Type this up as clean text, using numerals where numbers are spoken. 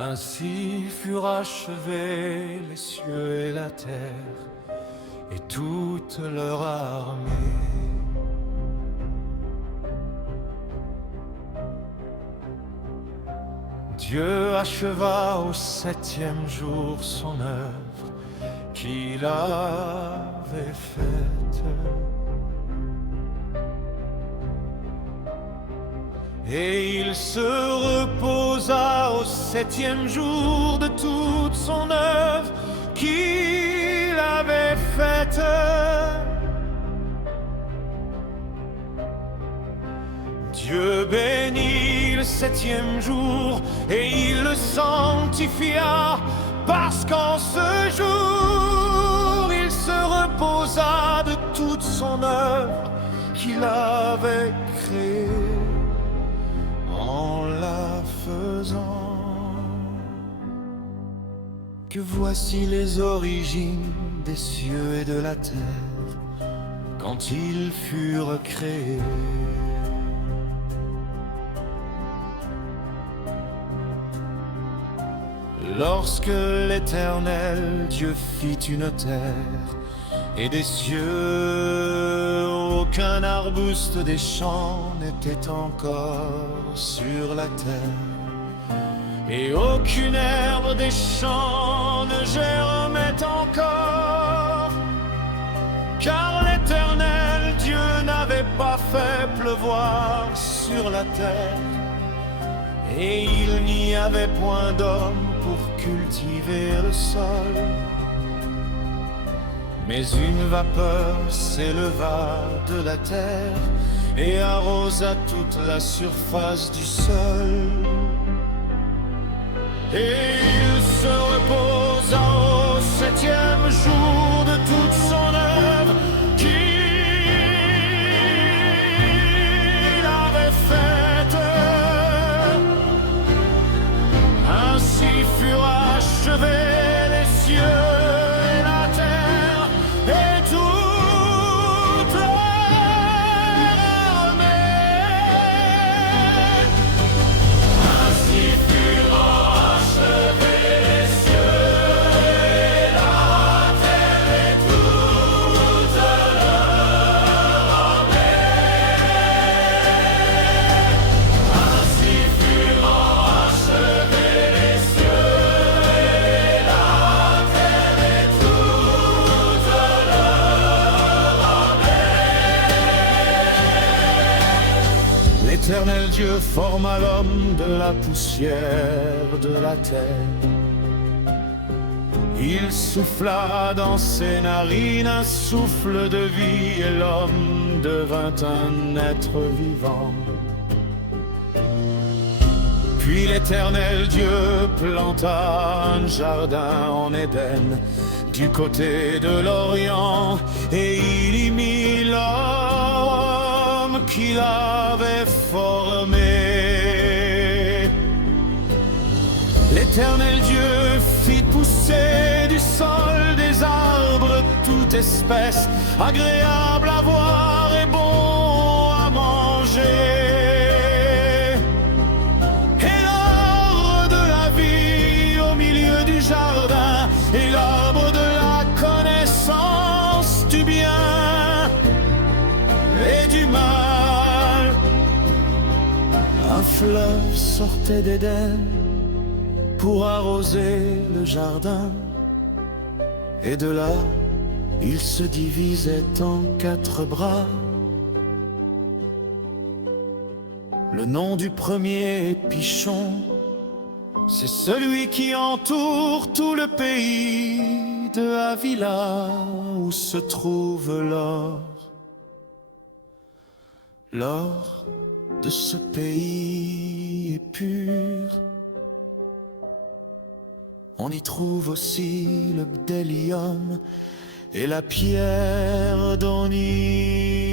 Ainsi furent achevés les cieux et la terre et toute leur armée. Dieu acheva au septième jour son œuvre qu'il avait faite. Et il se reposa au septième jour de toute son œuvre qu'il avait faite. Dieu bénit le septième jour et il le sanctifia, parce qu'en ce jour il se reposa de toute son œuvre qu'il avait créée en la faisant. Que voici les origines des cieux et de la terre quand ils furent créés. Lorsque l'Éternel Dieu fit une terre et des cieux, aucun arbuste des champs n'était encore sur la terre, et aucune herbe des champs ne germait encore, car l'Éternel Dieu n'avait pas fait pleuvoir sur la terre, et il n'y avait point d'homme pour cultiver le sol. Mais une vapeur s'éleva de la terre et arrosa toute la surface du sol. Et il se reposa au septième jour de toute son œuvre qu'il avait faite. Ainsi furent achevés les cieux et la terre et toute leur armée. Ainsi furent achevés les cieux et la terre et toute leur armée. Ainsi furent achevés les cieux et la terre et toute leur armée. L'Éternel Dieu forma l'homme de la poussière de la terre. Il souffla dans ses narines un souffle de vie et l'homme devint un être vivant. Puis l'Éternel Dieu planta un jardin en Éden du côté de l'Orient, et il y mit l'homme qu'il avait formé. L'Éternel Dieu fit pousser du sol des arbres toute espèce, agréable à voir et bon à manger. Et l'arbre de la vie au milieu du jardin, et l'arbre de la connaissance du bien et du mal. Un fleuve sortait d'Éden pour arroser le jardin, et de là il se divisait en 4 bras. Le nom du premier est Pichon, c'est celui qui entoure tout le pays de Havila où se trouve l'or. L'or de ce pays est pur. On y trouve aussi le bdellium et la pierre d'onyx.